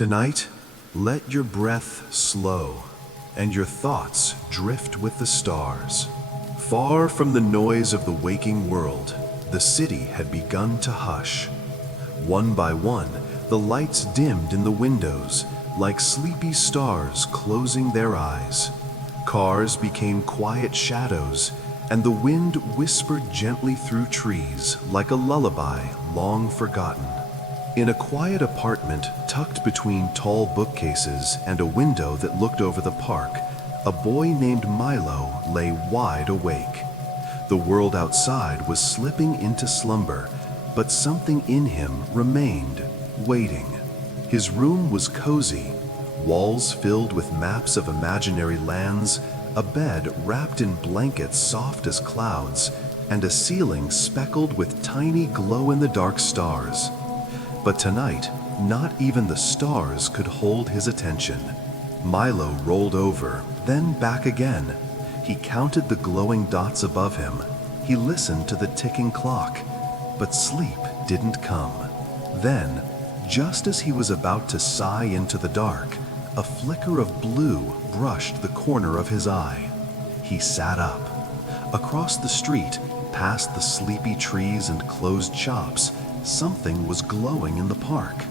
Tonight, let your breath slow and your thoughts drift with the stars. Far from the noise of the waking world, the city had begun to hush. One by one, the lights dimmed in the windows like sleepy stars closing their eyes. Cars became quiet shadows, and the wind whispered gently through trees like a lullaby long forgotten. In a quiet apartment tucked between tall bookcases and a window that looked over the park, a boy named Milo lay wide awake. The world outside was slipping into slumber, but something in him remained, waiting. His room was cozy, walls filled with maps of imaginary lands, a bed wrapped in blankets soft as clouds, and a ceiling speckled with tiny glow-in-the-dark stars. But tonight, not even the stars could hold his attention. Milo rolled over, then back again. He counted the glowing dots above him. He listened to the ticking clock, but sleep didn't come. Then, just as he was about to sigh into the dark, a flicker of blue brushed the corner of his eye. He sat up. Across the street, past the sleepy trees and closed shops, something was glowing in the park.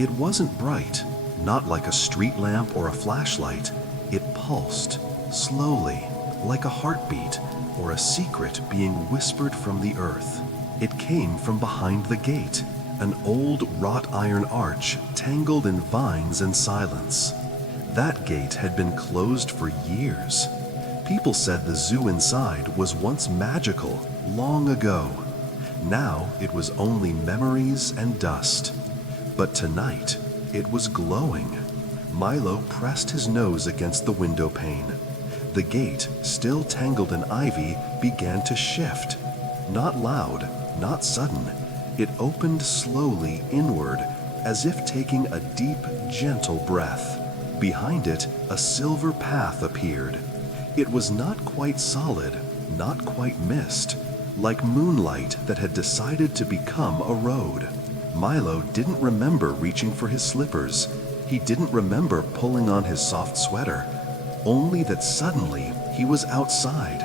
It wasn't bright, not like a street lamp or a flashlight. It pulsed, slowly, like a heartbeat or a secret being whispered from the earth. It came from behind the gate, an old wrought iron arch tangled in vines and silence. That gate had been closed for years. People said the zoo inside was once magical, long ago. Now it was only memories and dust. But tonight, it was glowing. Milo pressed his nose against the window pane. The gate, still tangled in ivy, began to shift. Not loud, not sudden. It opened slowly inward, as if taking a deep, gentle breath. Behind it, a silver path appeared. It was not quite solid, not quite mist, like moonlight that had decided to become a road. Milo didn't remember reaching for his slippers. He didn't remember pulling on his soft sweater. Only that suddenly he was outside.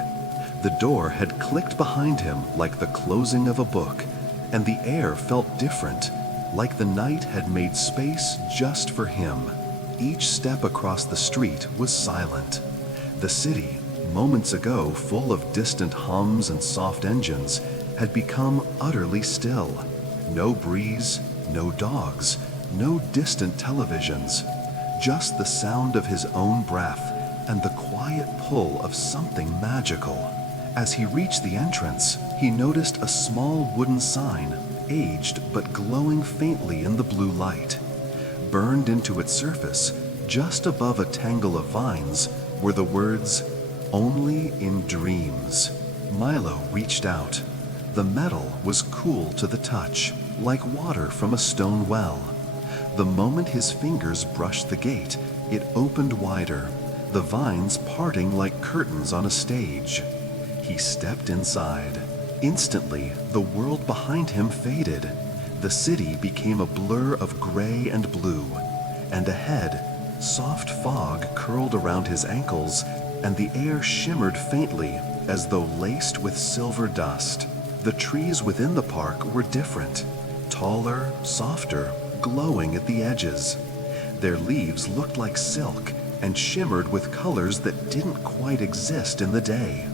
The door had clicked behind him like the closing of a book, and the air felt different, like the night had made space just for him. Each step across the street was silent. The city, moments ago full of distant hums and soft engines, had become utterly still. No breeze, no dogs, no distant televisions, just the sound of his own breath and the quiet pull of something magical. As he reached the entrance, he noticed a small wooden sign, aged but glowing faintly in the blue light. Burned into its surface, just above a tangle of vines, were the words, "Only in dreams." Milo reached out. The metal was cool to the touch, like water from a stone well. The moment his fingers brushed the gate, it opened wider, the vines parting like curtains on a stage. He stepped inside. Instantly, the world behind him faded. The city became a blur of gray and blue. And ahead, soft fog curled around his ankles, and the air shimmered faintly as though laced with silver dust. The trees within the park were different, taller, softer, glowing at the edges. Their leaves looked like silk and shimmered with colors that didn't quite exist in the day.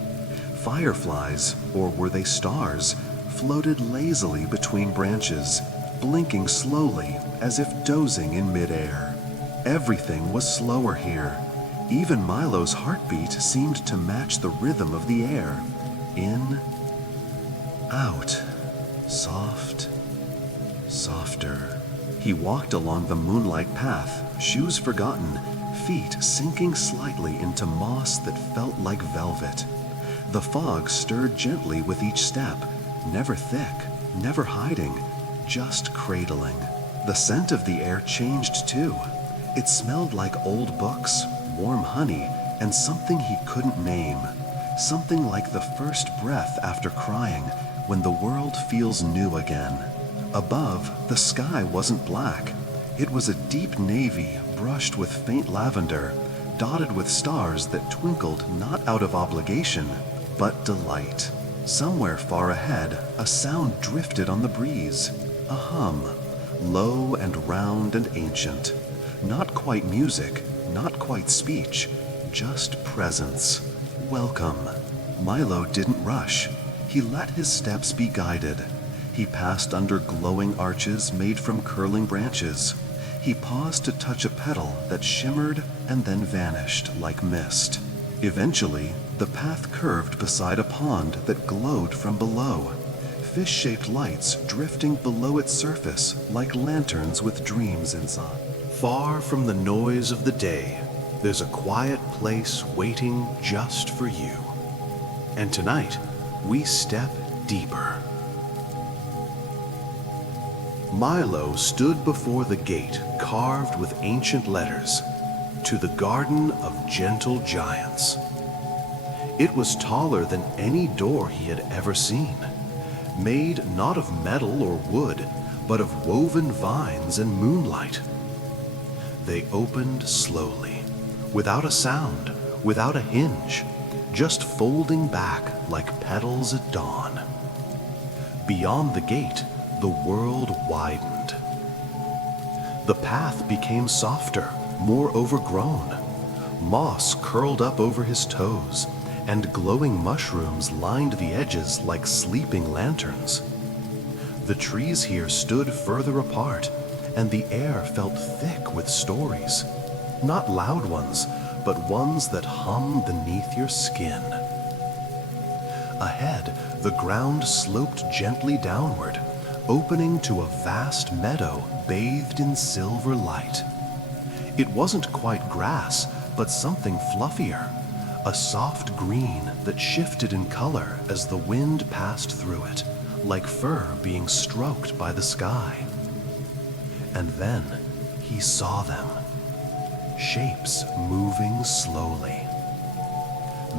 Fireflies, or were they stars, floated lazily between branches, blinking slowly as if dozing in midair. Everything was slower here. Even Milo's heartbeat seemed to match the rhythm of the air. In, out, soft, softer. He walked along the moonlight path, shoes forgotten, feet sinking slightly into moss that felt like velvet. The fog stirred gently with each step, never thick, never hiding, just cradling. The scent of the air changed too. It smelled like old books, warm honey, and something he couldn't name. Something like the first breath after crying, when the world feels new again. Above, the sky wasn't black. It was a deep navy brushed with faint lavender, dotted with stars that twinkled not out of obligation, but delight. Somewhere far ahead, a sound drifted on the breeze, a hum, low and round and ancient. Not quite music, not quite speech, just presence. Welcome. Milo didn't rush. He let his steps be guided. He passed under glowing arches made from curling branches. He paused to touch a petal that shimmered and then vanished like mist. Eventually, the path curved beside a pond that glowed from below. Fish-shaped lights drifting below its surface like lanterns with dreams inside. Far from the noise of the day, there's a quiet place waiting just for you. And tonight, we step deeper. Milo stood before the gate carved with ancient letters, to the Garden of Gentle Giants. It was taller than any door he had ever seen, made not of metal or wood, but of woven vines and moonlight. They opened slowly, without a sound, without a hinge, just folding back like petals at dawn. Beyond the gate, the world widened. The path became softer, more overgrown. Moss curled up over his toes, and glowing mushrooms lined the edges like sleeping lanterns. The trees here stood further apart, and the air felt thick with stories. Not loud ones, but ones that hummed beneath your skin. Ahead, the ground sloped gently downward, opening to a vast meadow bathed in silver light. It wasn't quite grass, but something fluffier, a soft green that shifted in color as the wind passed through it, like fur being stroked by the sky. And then he saw them, shapes moving slowly.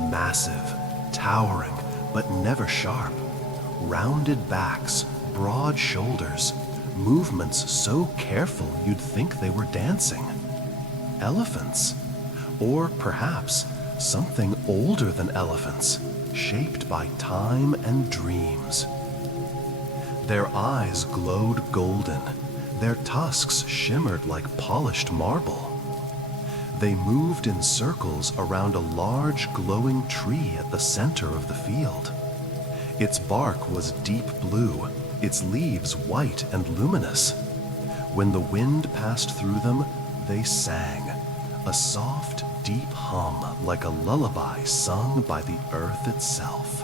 Massive, towering, but never sharp, rounded backs, broad shoulders, movements so careful you'd think they were dancing. Elephants, or perhaps something older than elephants, shaped by time and dreams. Their eyes glowed golden, their tusks shimmered like polished marble. They moved in circles around a large glowing tree at the center of the field. Its bark was deep blue, its leaves white and luminous. When the wind passed through them, they sang, a soft, deep hum like a lullaby sung by the earth itself.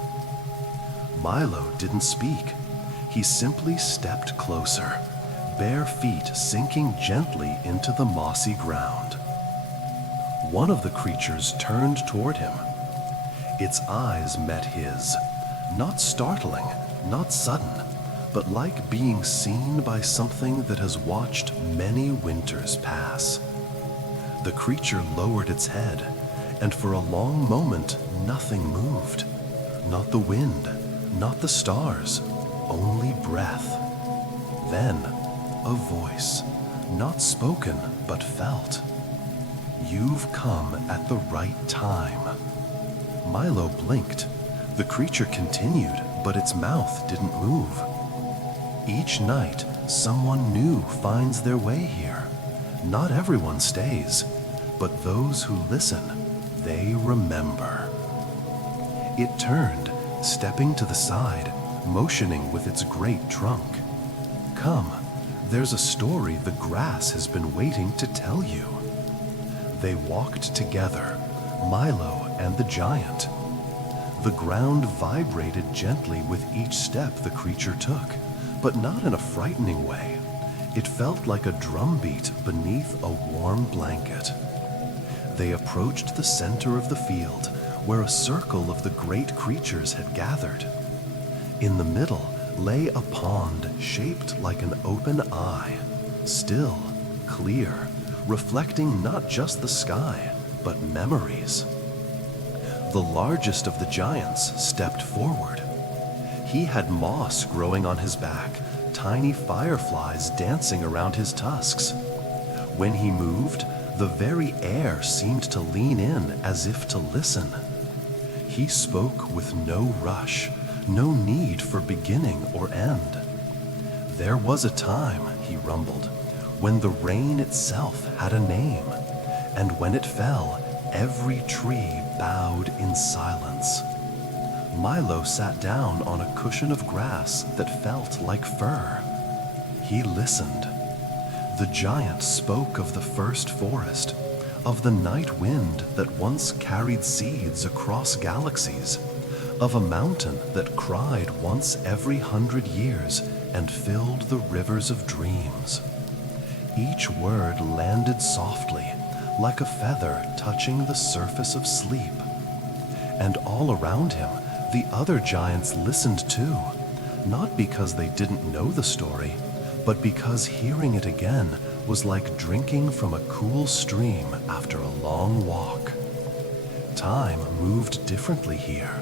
Milo didn't speak. He simply stepped closer, bare feet sinking gently into the mossy ground. One of the creatures turned toward him. Its eyes met his, not startling, not sudden, but like being seen by something that has watched many winters pass. The creature lowered its head, and for a long moment nothing moved. Not the wind, not the stars, only breath. Then, a voice, not spoken but felt. "You've come at the right time." Milo blinked. The creature continued, but its mouth didn't move. Each night, someone new finds their way here. Not everyone stays, but those who listen, they remember. It turned, stepping to the side, motioning with its great trunk. "Come, there's a story the grass has been waiting to tell you." They walked together, Milo and the giant. The ground vibrated gently with each step the creature took, but not in a frightening way. It felt like a drumbeat beneath a warm blanket. They approached the center of the field, where a circle of the great creatures had gathered. In the middle lay a pond shaped like an open eye, still, clear, reflecting not just the sky, but memories. The largest of the giants stepped forward. He had moss growing on his back, tiny fireflies dancing around his tusks. When he moved, the very air seemed to lean in as if to listen. He spoke with no rush, no need for beginning or end. There was a time, he rumbled, when the rain itself had a name, and when it fell, every tree bowed in silence. Milo sat down on a cushion of grass that felt like fur. He listened. The giant spoke of the first forest, of the night wind that once carried seeds across galaxies, of a mountain that cried once every 100 years and filled the rivers of dreams. Each word landed softly, like a feather touching the surface of sleep. And all around him, the other giants listened too, not because they didn't know the story, but because hearing it again was like drinking from a cool stream after a long walk. Time moved differently here.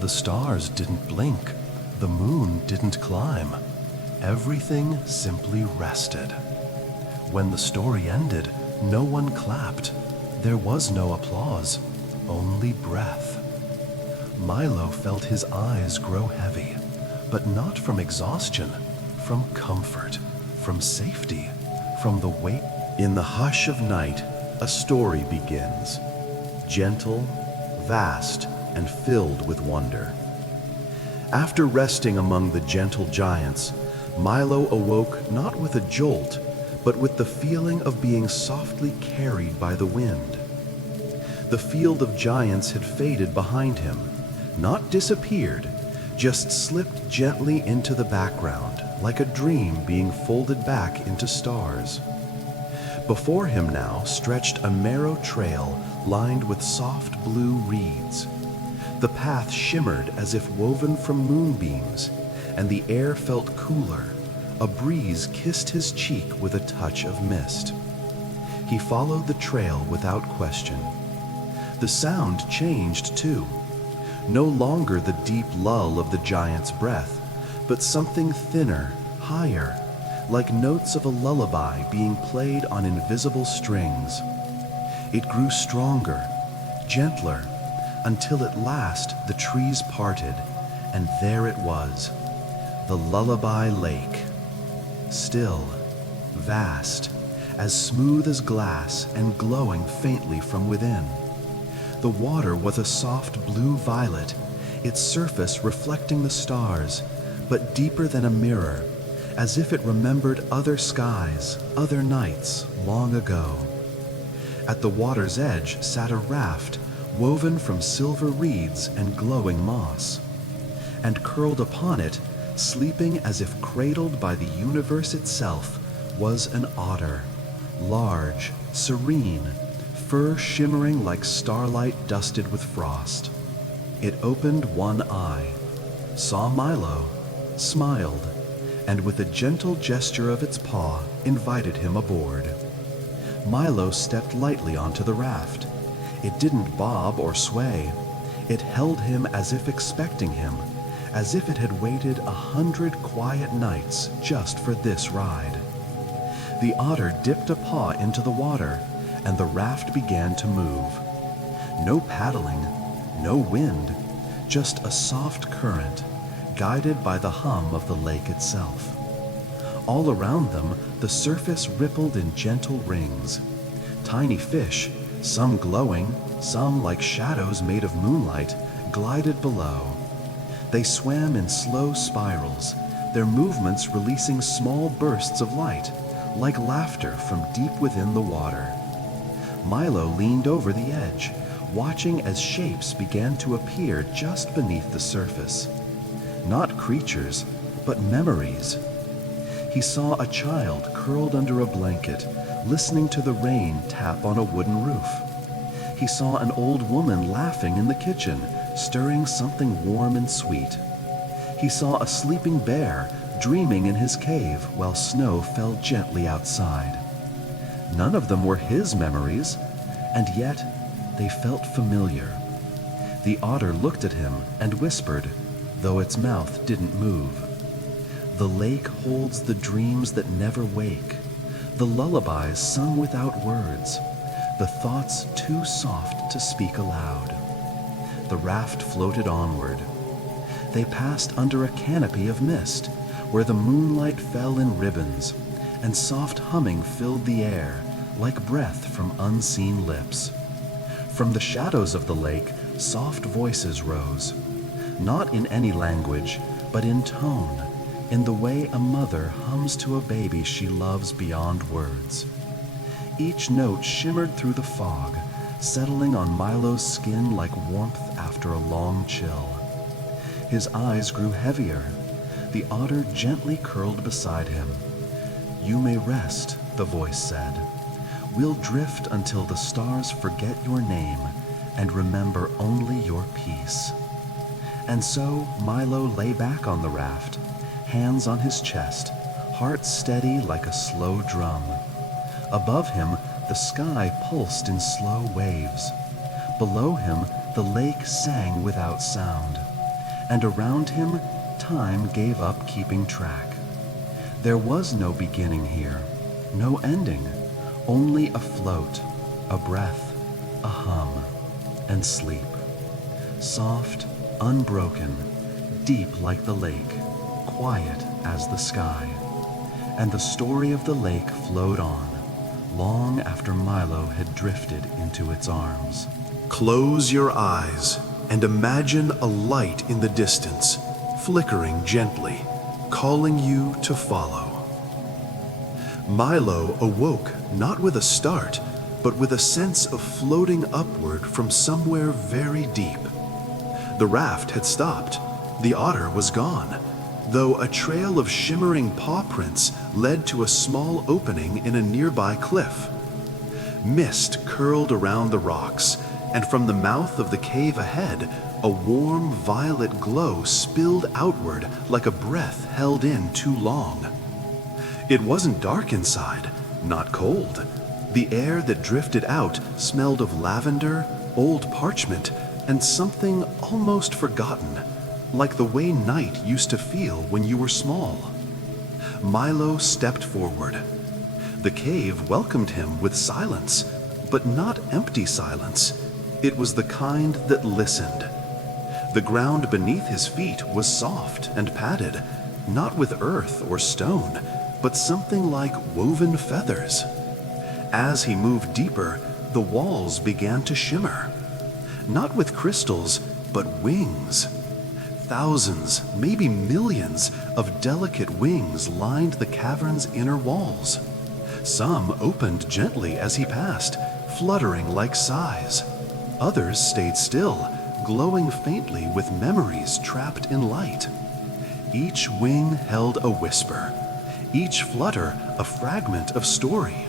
The stars didn't blink, the moon didn't climb. Everything simply rested. When the story ended, no one clapped. There was no applause, only breath. Milo felt his eyes grow heavy, but not from exhaustion, from comfort, from safety, from the weight. In the hush of night, a story begins, gentle, vast, and filled with wonder. After resting among the gentle giants, Milo awoke not with a jolt, but with the feeling of being softly carried by the wind. The field of giants had faded behind him, not disappeared, just slipped gently into the background, like a dream being folded back into stars. Before him now stretched a narrow trail lined with soft blue reeds. The path shimmered as if woven from moonbeams, and the air felt cooler. A breeze kissed his cheek with a touch of mist. He followed the trail without question. The sound changed too. No longer the deep lull of the giant's breath, but something thinner, higher, like notes of a lullaby being played on invisible strings. It grew stronger, gentler, until at last the trees parted, and there it was, the Lullaby Lake. Still, vast, as smooth as glass and glowing faintly from within. The water was a soft blue-violet, its surface reflecting the stars, but deeper than a mirror, as if it remembered other skies, other nights, long ago. At the water's edge sat a raft, woven from silver reeds and glowing moss. And curled upon it, sleeping as if cradled by the universe itself, was an otter, large, serene, fur shimmering like starlight dusted with frost. It opened one eye, saw Milo, smiled, and with a gentle gesture of its paw, invited him aboard. Milo stepped lightly onto the raft. It didn't bob or sway. It held him as if expecting him, as if it had waited 100 quiet nights just for this ride. The otter dipped a paw into the water, and the raft began to move. No paddling, no wind, just a soft current, guided by the hum of the lake itself. All around them, the surface rippled in gentle rings. Tiny fish, some glowing, some like shadows made of moonlight, glided below. They swam in slow spirals, their movements releasing small bursts of light, like laughter from deep within the water. Milo leaned over the edge, watching as shapes began to appear just beneath the surface. Not creatures, but memories. He saw a child curled under a blanket, listening to the rain tap on a wooden roof. He saw an old woman laughing in the kitchen, stirring something warm and sweet. He saw a sleeping bear dreaming in his cave while snow fell gently outside. None of them were his memories, and yet they felt familiar. The otter looked at him and whispered, though its mouth didn't move. The lake holds the dreams that never wake, the lullabies sung without words, the thoughts too soft to speak aloud. The raft floated onward. They passed under a canopy of mist, where the moonlight fell in ribbons, and soft humming filled the air, like breath from unseen lips. From the shadows of the lake, soft voices rose, not in any language, but in tone, in the way a mother hums to a baby she loves beyond words. Each note shimmered through the fog, settling on Milo's skin like warmth after a long chill. His eyes grew heavier. The otter gently curled beside him. "You may rest," the voice said. "We'll drift until the stars forget your name and remember only your peace." And so Milo lay back on the raft, hands on his chest, heart steady like a slow drum. Above him, the sky pulsed in slow waves. Below him, the lake sang without sound. And around him, time gave up keeping track. There was no beginning here, no ending, only a float, a breath, a hum, and sleep. Soft, unbroken, deep like the lake, quiet as the sky. And the story of the lake flowed on, long after Milo had drifted into its arms. Close your eyes and imagine a light in the distance, flickering gently, calling you to follow. Milo awoke not with a start, but with a sense of floating upward from somewhere very deep. The raft had stopped. The otter was gone, though a trail of shimmering paw prints led to a small opening in a nearby cliff. Mist curled around the rocks, and from the mouth of the cave ahead, a warm violet glow spilled outward like a breath held in too long. It wasn't dark inside, not cold. The air that drifted out smelled of lavender, old parchment, and something almost forgotten, like the way night used to feel when you were small. Milo stepped forward. The cave welcomed him with silence, but not empty silence. It was the kind that listened. The ground beneath his feet was soft and padded, not with earth or stone, but something like woven feathers. As he moved deeper, the walls began to shimmer, not with crystals, but wings. Thousands, maybe millions, of delicate wings lined the cavern's inner walls. Some opened gently as he passed, fluttering like sighs. Others stayed still, glowing faintly with memories trapped in light. Each wing held a whisper, each flutter a fragment of story.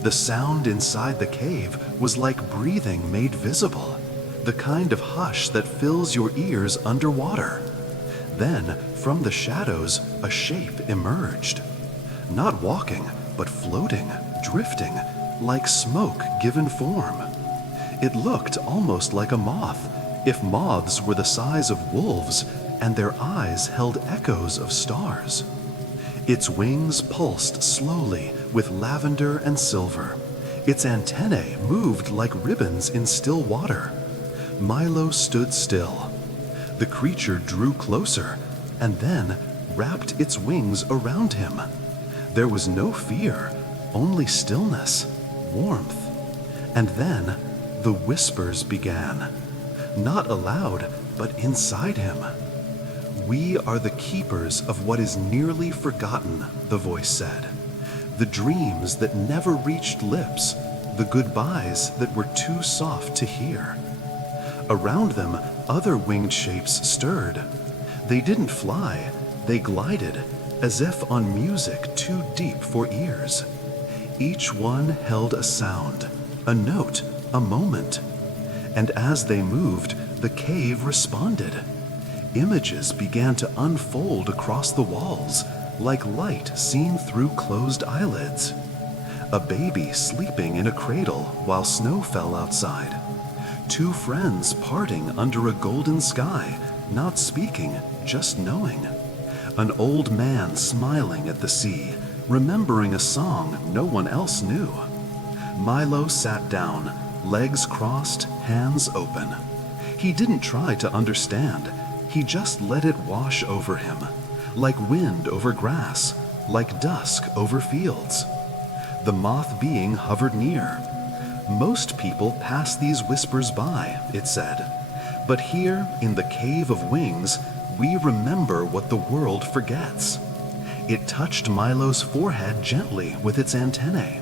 The sound inside the cave was like breathing made visible, the kind of hush that fills your ears underwater. Then, from the shadows, a shape emerged. Not walking, but floating, drifting, like smoke given form. It looked almost like a moth, if moths were the size of wolves and their eyes held echoes of stars. Its wings pulsed slowly with lavender and silver. Its antennae moved like ribbons in still water. Milo stood still. The creature drew closer and then wrapped its wings around him. There was no fear, only stillness, warmth. And then the whispers began, not aloud, but inside him. "We are the keepers of what is nearly forgotten," the voice said. "The dreams that never reached lips, the goodbyes that were too soft to hear." Around them, other winged shapes stirred. They didn't fly, they glided, as if on music too deep for ears. Each one held a sound, a note, a moment. And as they moved, the cave responded. Images began to unfold across the walls, like light seen through closed eyelids. A baby sleeping in a cradle while snow fell outside. Two friends parting under a golden sky, not speaking, just knowing. An old man smiling at the sea, remembering a song no one else knew. Milo sat down, legs crossed, hands open. He didn't try to understand. He just let it wash over him, like wind over grass, like dusk over fields. The moth being hovered near. Most people pass these whispers by, it said. But here, in the cave of wings, we remember what the world forgets. It touched Milo's forehead gently with its antennae,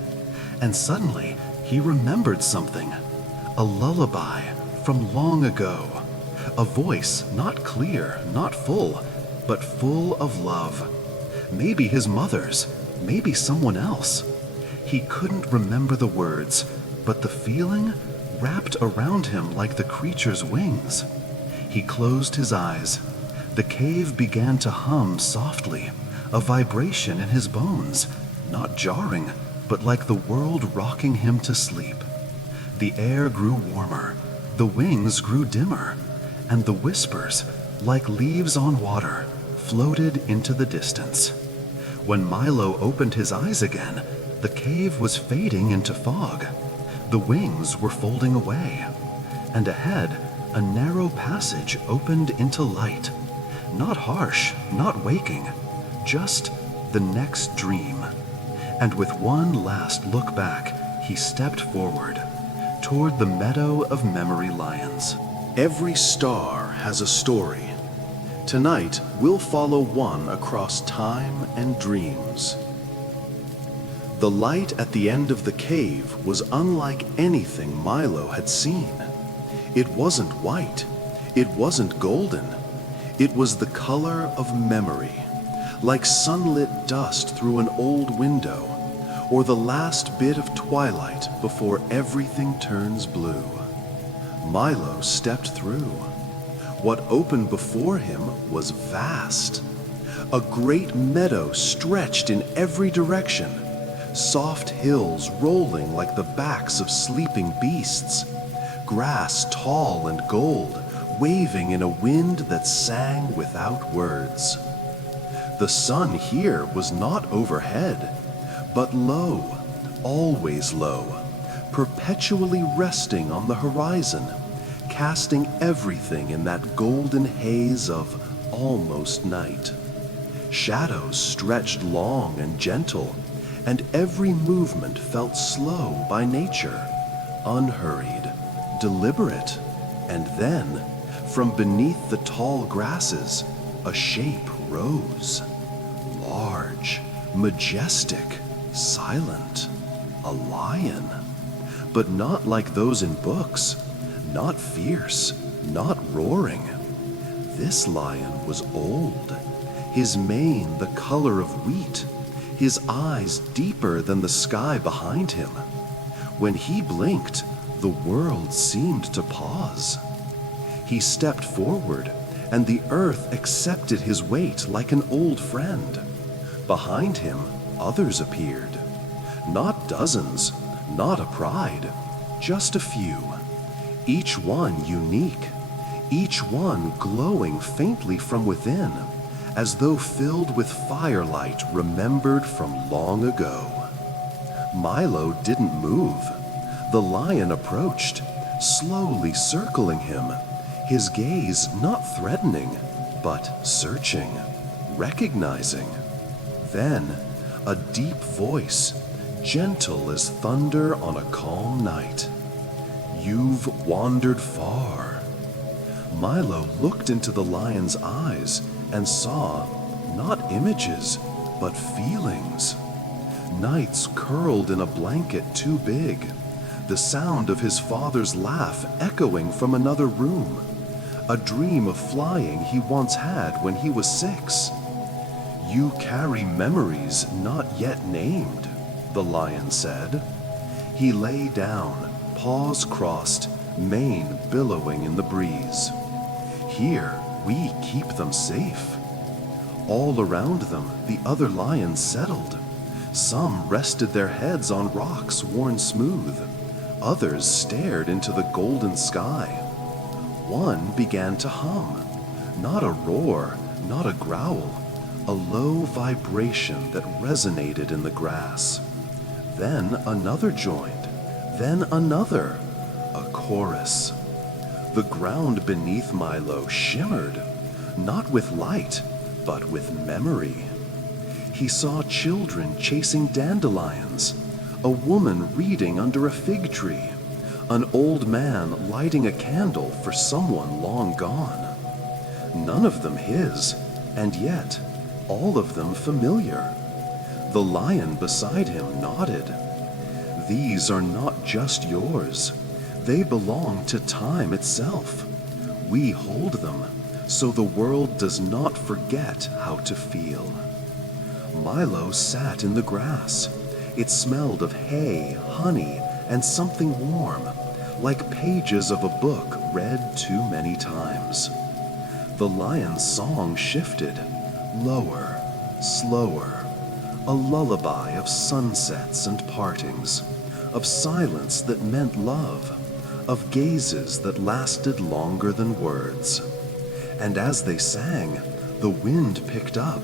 and suddenly he remembered something. A lullaby from long ago. A voice not clear, not full, but full of love. Maybe his mother's, maybe someone else. He couldn't remember the words, but the feeling wrapped around him like the creature's wings. He closed his eyes. The cave began to hum softly, a vibration in his bones, not jarring, but like the world rocking him to sleep. The air grew warmer, the wings grew dimmer, and the whispers, like leaves on water, floated into the distance. When Milo opened his eyes again, the cave was fading into fog. The wings were folding away, and ahead, a narrow passage opened into light. Not harsh, not waking, just the next dream. And with one last look back, he stepped forward, toward the meadow of memory lions. Every star has a story. Tonight, we'll follow one across time and dreams. The light at the end of the cave was unlike anything Milo had seen. It wasn't white. It wasn't golden. It was the color of memory, like sunlit dust through an old window, or the last bit of twilight before everything turns blue. Milo stepped through. What opened before him was vast. A great meadow stretched in every direction, soft hills rolling like the backs of sleeping beasts, grass tall and gold, waving in a wind that sang without words. The sun here was not overhead, but low, always low, perpetually resting on the horizon, casting everything in that golden haze of almost night. Shadows stretched long and gentle, and every movement felt slow by nature, unhurried, deliberate. And then, from beneath the tall grasses, a shape rose. Large, majestic, silent. A lion. But not like those in books. Not fierce, not roaring. This lion was old. His mane the color of wheat. His eyes deeper than the sky behind him. When he blinked, the world seemed to pause. He stepped forward, and the earth accepted his weight like an old friend. Behind him, others appeared. Not dozens, not a pride, just a few. Each one unique, each one glowing faintly from within, as though filled with firelight remembered from long ago. Milo didn't move. The lion approached, slowly circling him, his gaze not threatening, but searching, recognizing. Then, a deep voice, gentle as thunder on a calm night. "You've wandered far." Milo looked into the lion's eyes and saw not images, but feelings. Nights curled in a blanket too big, the sound of his father's laugh echoing from another room, a dream of flying he once had when he was 6. "You carry memories not yet named," the lion said. He lay down, paws crossed, mane billowing in the breeze. "Here, we keep them safe." All around them, the other lions settled. Some rested their heads on rocks worn smooth. Others stared into the golden sky. One began to hum, not a roar, not a growl, a low vibration that resonated in the grass. Then another joined, then another, a chorus. The ground beneath Milo shimmered, not with light, but with memory. He saw children chasing dandelions, a woman reading under a fig tree, an old man lighting a candle for someone long gone. None of them his, and yet all of them familiar. The lion beside him nodded. These are not just yours. They belong to time itself. We hold them so the world does not forget how to feel. Milo sat in the grass. It smelled of hay, honey, and something warm, like pages of a book read too many times. The lion's song shifted, lower, slower, a lullaby of sunsets and partings, of silence that meant love, of gazes that lasted longer than words. And as they sang, the wind picked up,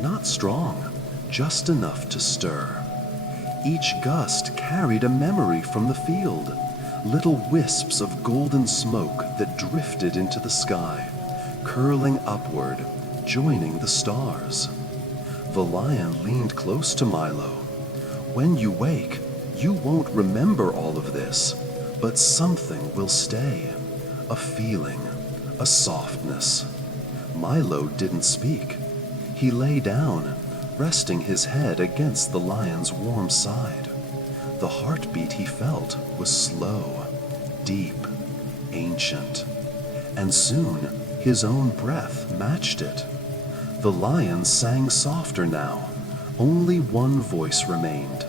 not strong, just enough to stir. Each gust carried a memory from the field, little wisps of golden smoke that drifted into the sky, curling upward, joining the stars. The lion leaned close to Milo. When you wake, you won't remember all of this, but something will stay. A feeling, a softness. Milo didn't speak. He lay down, resting his head against the lion's warm side. The heartbeat he felt was slow, deep, ancient, and soon his own breath matched it. The lion sang softer now. Only one voice remained,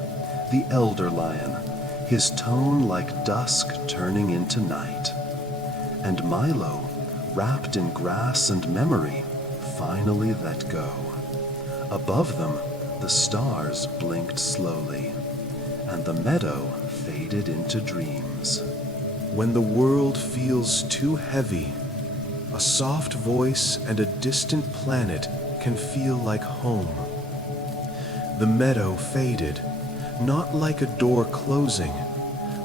the elder lion, his tone like dusk turning into night. And Milo, wrapped in grass and memory, finally let go. Above them, the stars blinked slowly, and the meadow faded into dreams. When the world feels too heavy, a soft voice and a distant planet can feel like home. The meadow faded, not like a door closing,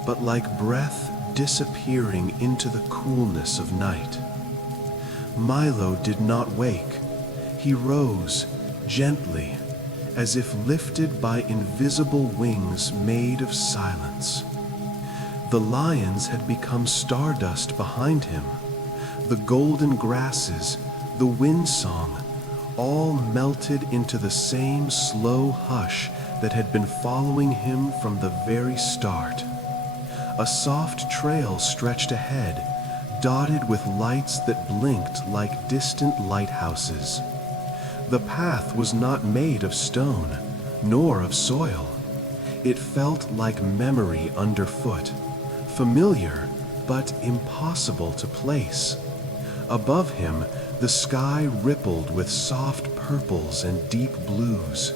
but like breath disappearing into the coolness of night. Milo did not wake. He rose, gently, as if lifted by invisible wings made of silence. The lions had become stardust behind him. The golden grasses, the wind song, all melted into the same slow hush that had been following him from the very start. A soft trail stretched ahead, dotted with lights that blinked like distant lighthouses. The path was not made of stone, nor of soil. It felt like memory underfoot, familiar but impossible to place. Above him, the sky rippled with soft purples and deep blues,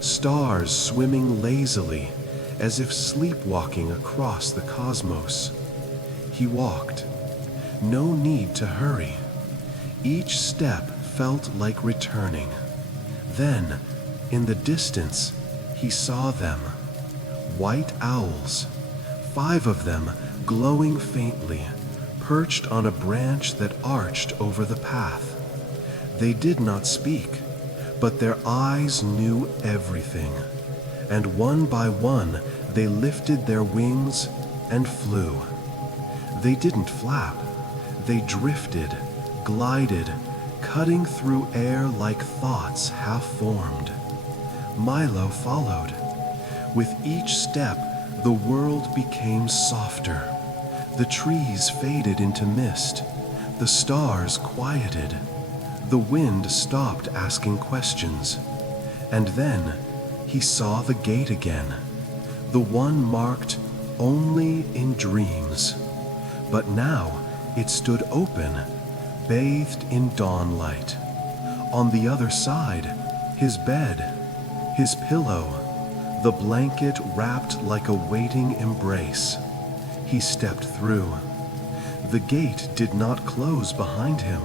stars swimming lazily, as if sleepwalking across the cosmos. He walked. No need to hurry. Each step felt like returning. Then, in the distance, he saw them. White owls, 5 of them glowing faintly, perched on a branch that arched over the path. They did not speak, but their eyes knew everything, and one by one they lifted their wings and flew. They didn't flap. They drifted, glided, cutting through air like thoughts half-formed. Milo followed. With each step, the world became softer. The trees faded into mist. The stars quieted. The wind stopped asking questions. And then he saw the gate again, the one marked only in dreams. But now it stood open, bathed in dawn light. On the other side, his bed, his pillow, the blanket wrapped like a waiting embrace. He stepped through. The gate did not close behind him.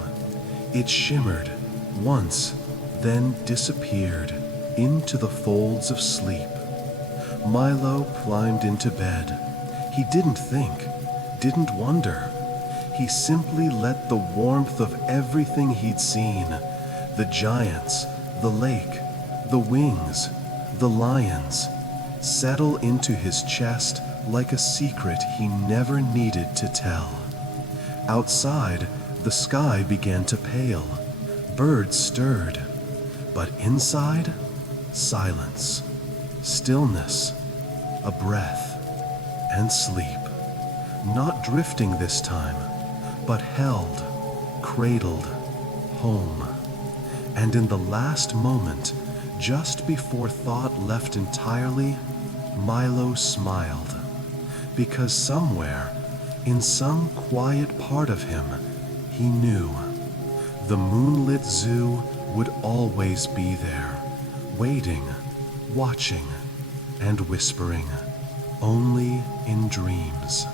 It shimmered, once, then disappeared into the folds of sleep. Milo climbed into bed. He didn't think, didn't wonder. He simply let the warmth of everything he'd seen, the giants, the lake, the wings, the lions, settle into his chest like a secret he never needed to tell. Outside, the sky began to pale. Birds stirred. But inside, silence, stillness, a breath, and sleep. Not drifting this time, but held, cradled, home. And in the last moment, just before thought left entirely, Milo smiled. Because somewhere, in some quiet part of him, he knew the Moonlit Zoo would always be there, waiting, watching, and whispering, only in dreams.